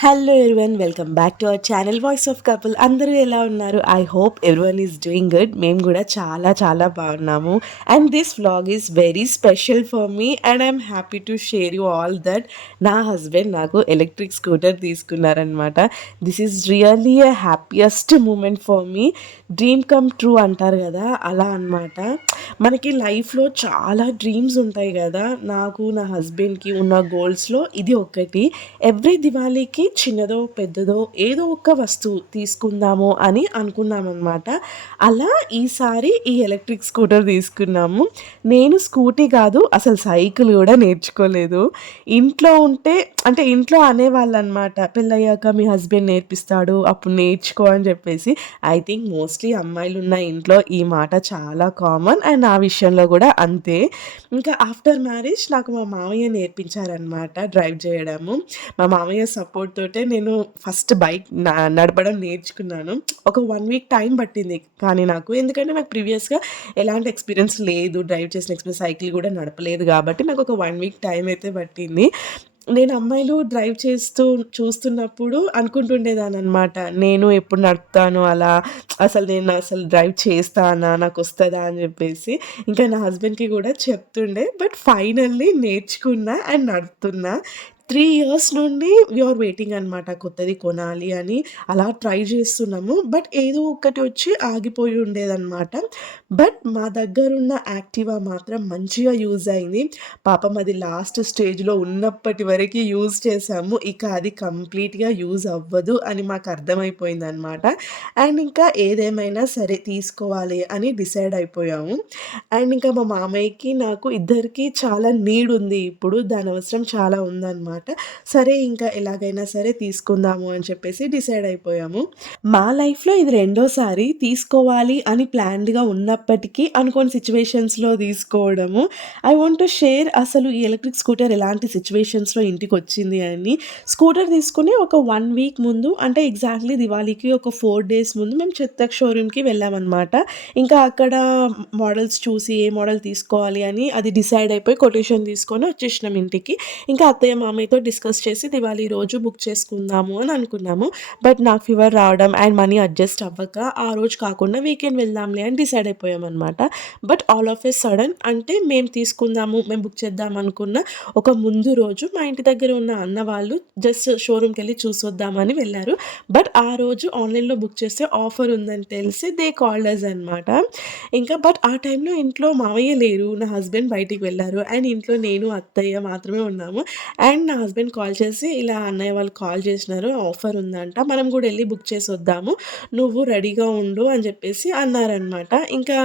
Hello everyone, welcome back to our channel voice of couple. అందరూ ఎలా ఉన్నారు? I hope everyone is doing good. మేము కూడా చాలా చాలా బాగున్నాము. And this vlog is very special for me and I'm happy to share you all that నా husband నాకు ఎలక్ట్రిక్ స్కూటర్ తీసుకున్నారనమాట. This is really a happiest moment for me. Dream come true అంటారు కదా, అలా అనమాట. మనకి లైఫ్లో చాలా డ్రీమ్స్ ఉంటాయి కదా. నాకు నా హస్బెండ్కి ఉన్న గోల్స్లో ఇది ఒకటి. ఎవ్రీ దివాళీకి చిన్నదో పెద్దదో ఏదో ఒక వస్తువు తీసుకుందాము అని అనుకున్నామన్నమాట. అలా ఈసారి ఈ ఎలక్ట్రిక్ స్కూటర్ తీసుకున్నాము. నేను స్కూటీ కాదు, అసలు సైకిల్ కూడా నేర్చుకోలేదు. ఇంట్లో ఉంటే అంటే ఇంట్లో అనేవాళ్ళు అనమాట, పెళ్ళయ్యాక మీ హస్బెండ్ నేర్పిస్తాడు అప్పుడు నేర్చుకో అని చెప్పేసి. ఐ థింక్ మోస్ట్లీ అమ్మాయిలు ఉన్న ఇంట్లో ఈ మాట చాలా కామన్. అండ్ నా విషయంలో కూడా అంతే. ఇంకా ఆఫ్టర్ మ్యారేజ్ నాకు మా మామయ్య నేర్పించారనమాట డ్రైవ్ చేయడము. మా మామయ్య సపోర్ట్ తోటే నేను ఫస్ట్ బైక్ నడపడం నేర్చుకున్నాను. ఒక 1 వీక్ టైం పట్టింది కానీ నాకు, ఎందుకంటే నాకు ప్రీవియస్గా ఎలాంటి ఎక్స్పీరియన్స్ లేదు, డ్రైవ్ చేసిన ఎక్స్పీరియన్స్, సైకిల్ కూడా నడపలేదు కాబట్టి నాకు ఒక 1 వీక్ టైం అయితే పట్టింది. నేను అమ్మాయిలు డ్రైవ్ చేస్తూ చూస్తున్నప్పుడు అనుకుంటుండేదాన్ని అనమాట, నేను ఎప్పుడు నడుపుతాను అలా, నేను డ్రైవ్ చేస్తానా, నాకు వస్తుందా అని చెప్పేసి. ఇంకా నా హస్బెండ్కి కూడా చెప్తుండే. బట్ ఫైనల్లీ నేర్చుకున్నా అండ్ నడుపుతున్నా. 3 ఇయర్స్ నుండి వీఆర్ వెయిటింగ్ అనమాట, కొత్తది కొనాలి అని. అలా ట్రై చేస్తున్నాము. బట్ ఏదో ఒకటి వచ్చి ఆగిపోయి ఉండేదన్నమాట. బట్ మా దగ్గరున్న యాక్టివా మాత్రం మంచిగా యూజ్ అయింది. పాపం అది లాస్ట్ స్టేజ్‌లో ఉన్నప్పటి వరకి యూజ్ చేశాము. ఇక అది కంప్లీట్‌గా యూజ్ అవ్వదు అని మాకు అర్థమైపోయిందనమాట. అండ్ ఇంకా ఏదేమైనా సరే తీసుకోవాలి అని డిసైడ్ అయిపోయాము. అండ్ ఇంకా మా మామయ్యకి నాకు ఇద్దరికీ చాలా నీడ్ ఉంది ఇప్పుడు. దాని అవసరం చాలా ఉందనమాట. సరే ఇంకా ఎలాగైనా సరే తీసుకుందాము అని చెప్పేసి డిసైడ్ అయిపోయాము. మా లైఫ్‌లో ఇది రెండోసారి తీసుకోవాలి అని ప్లాన్డ్‌గా ఉన్నప్పటికీ అనుకోని సిట్యుయేషన్స్‌లో తీసుకోవడము. ఐ వాంట్ టు షేర్ అసలు ఈ ఎలక్ట్రిక్ స్కూటర్ ఎలాంటి సిట్యుయేషన్స్‌లో ఇంటికొచ్చింది అని. స్కూటర్ తీసుకొని ఒక 1 వీక్ ముందు, అంటే ఎగ్జాక్ట్‌లీ దివాళీకి ఒక 4 డేస్ ముందు మేము చెతక్ షోరూమ్‌కి వెళ్ళామనమాట. ఇంకా అక్కడ మోడల్స్ చూసి ఏ మోడల్ తీసుకోవాలి అని అది డిసైడ్ అయిపోయి కొటేషన్ తీసుకొని వచ్చేసినాం ఇంటికి. ఇంకా అత్తయ్య, మామయ్యతో డిస్కస్ చేసి దివాళీ రోజు బుక్ చేసుకుందాము అని అనుకున్నాము. బట్ నాకు ఫీవర్ రావడం అండ్ మనీ అడ్జస్ట్ అవ్వక ఆ రోజు కాకుండా వీకెండ్ వెళ్దాంలే అని డిసైడ్ అయిపోయామన్నమాట. But all of a sudden, అంటే మేము బుక్ చేద్దాం అనుకున్న ఒక ముందు రోజు మా ఇంటి దగ్గర ఉన్న అన్న వాళ్ళు జస్ట్ షోరూమ్కి వెళ్ళి చూసొద్దామని వెళ్ళారు. బట్ ఆ రోజు ఆన్లైన్లో బుక్ చేస్తే ఆఫర్ ఉందని తెలిసి దే కాల్డ్ అస్ అనమాట. ఇంకా బట్ ఆ టైంలో ఇంట్లో మామయ్య లేరు, నా హస్బెండ్ బయటికి వెళ్ళారు అండ్ ఇంట్లో నేను, అత్తయ్య మాత్రమే ఉన్నాము. అండ్ నా హస్బెండ్ కాల్ చేసి, ఇలా అన్నయ్య వాళ్ళు కాల్ చేసినారు, ఆఫర్ ఉందంట, మనం కూడా వెళ్ళి బుక్ చేసి వద్దాము, నువ్వు రెడీగా ఉండు అని చెప్పేసి అన్నారనమాట. ఇంకా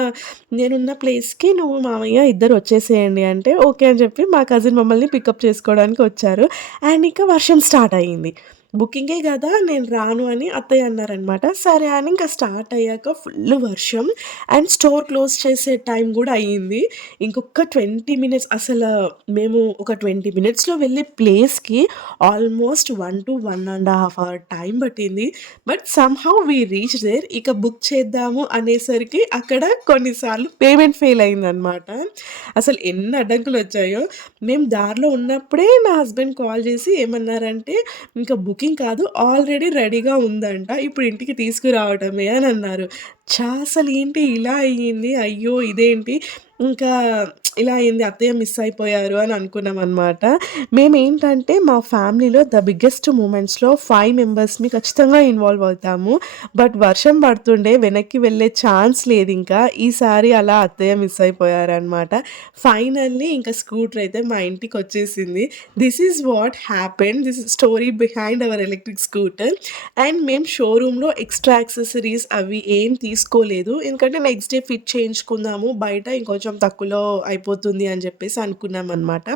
నేనున్న ప్లేస్కి నువ్వు, మామయ్య ఇద్దరు వచ్చేసేయండి అంటే ఓకే అని చెప్పి మా కజిన్ మమ్మల్ని పికప్ చేసుకోవడానికి వచ్చారు. అండ్ ఇంకా వర్షం స్టార్ట్ అయ్యింది. బుకింగే కదా, నేను రాను అని అత్తయ్య అన్నారనమాట. సరే అని ఇంకా స్టార్ట్ అయ్యాక ఫుల్ వర్షం అండ్ స్టోర్ క్లోజ్ చేసే టైం కూడా అయ్యింది. ఇంకొక 20 మినిట్స్, అసలు మేము ఒక 20 మినిట్స్‌లో వెళ్ళే ప్లేస్‌కి ఆల్మోస్ట్ 1-1.5 అవర్ టైం పట్టింది. But somehow we reach there. ఇక బుక్ చేద్దాము అనేసరికి అక్కడ కొన్నిసార్లు పేమెంట్ ఫెయిల్ అయిందనమాట. అసలు ఎన్ని అడ్డంకులొచ్చాయో. మేము దారిలో ఉన్నప్పుడే నా హస్బెండ్ కాల్ చేసి ఏమన్నారంటే, "ఇంకా బుకింగ్ కాదు, ఆల్రెడీ రెడీగా ఉందంట, ఇప్పుడు ఇంటికి తీసుకురావడమే" అని అన్నారు. అసలేంటి ఇలా అయ్యింది, అయ్యో! ఇదేంటి ఇంకా ఇలా అయింది, అత్తయ్య మిస్ అయిపోయారు అని అనుకున్నామనమాట. మేమేంటంటే మా ఫ్యామిలీలో ద బిగ్గెస్ట్ మూమెంట్స్‌లో 5 మెంబర్స్‌ని ఖచ్చితంగా ఇన్వాల్వ్ అవుతాము. బట్ వర్షం పడుతుండే వెనక్కి వెళ్ళే ఛాన్స్ లేదింకా. ఈసారి అలా అత్తయ్య మిస్ అయిపోయారనమాట. ఫైనల్లీ ఇంకా స్కూటర్ అయితే మా ఇంటికొచ్చేసింది. This is what happened. This is story behind our electric scooter. And మేము షోరూమ్‌లో ఎక్స్‌ట్రా యాక్సెసరీస్ అవి ఏం తీసుకోలేదు. ఎందుకంటే నెక్స్ట్ డే ఫిట్ చేయించుకుందాము, బయట ఇంకొంచెం తక్కువలో అయిపోతుంది అని చెప్పేసి అనుకున్నామనమాట.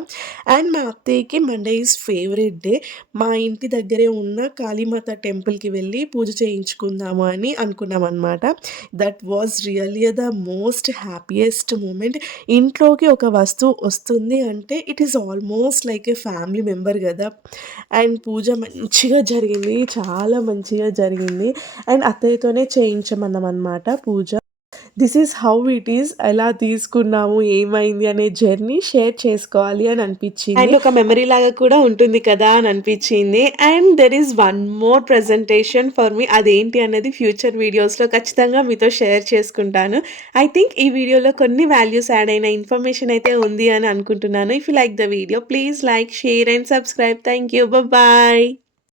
అండ్ మా అత్తయ్యకి మండే ఈజ్ ఫేవరెట్ డే. మా ఇంటి దగ్గరే ఉన్న కాళీమాత టెంపుల్‌కి వెళ్ళి పూజ చేయించుకుందాము అని అనుకున్నామనమాట. That was really the most happiest moment. ఇంట్లోకి ఒక వస్తువు వస్తుంది అంటే it is almost like a family member కదా. అండ్ పూజ మంచిగా జరిగింది, చాలా మంచిగా జరిగింది. అండ్ అత్తయ్యతోనే చేయించమన్నామనమాట పూజ. This is how it is. ఎలా తీసుకున్నాము, ఏమైంది అనే జర్నీ షేర్ చేసుకోవాలి అని అనిపించింది. అండ్ ఒక మెమరీ లాగా కూడా ఉంటుంది కదా అని అనిపించింది. And there is one more presentation for me. అదేంటి అనేది ఫ్యూచర్ వీడియోస్లో ఖచ్చితంగా మీతో షేర్ చేసుకుంటాను. ఐ థింక్ ఈ వీడియోలో కొన్ని వాల్యూస్ యాడ్ అయిన ఇన్ఫర్మేషన్ అయితే ఉంది అని అనుకుంటున్నాను. If you like the video please like, share and subscribe. Thank you. Bye.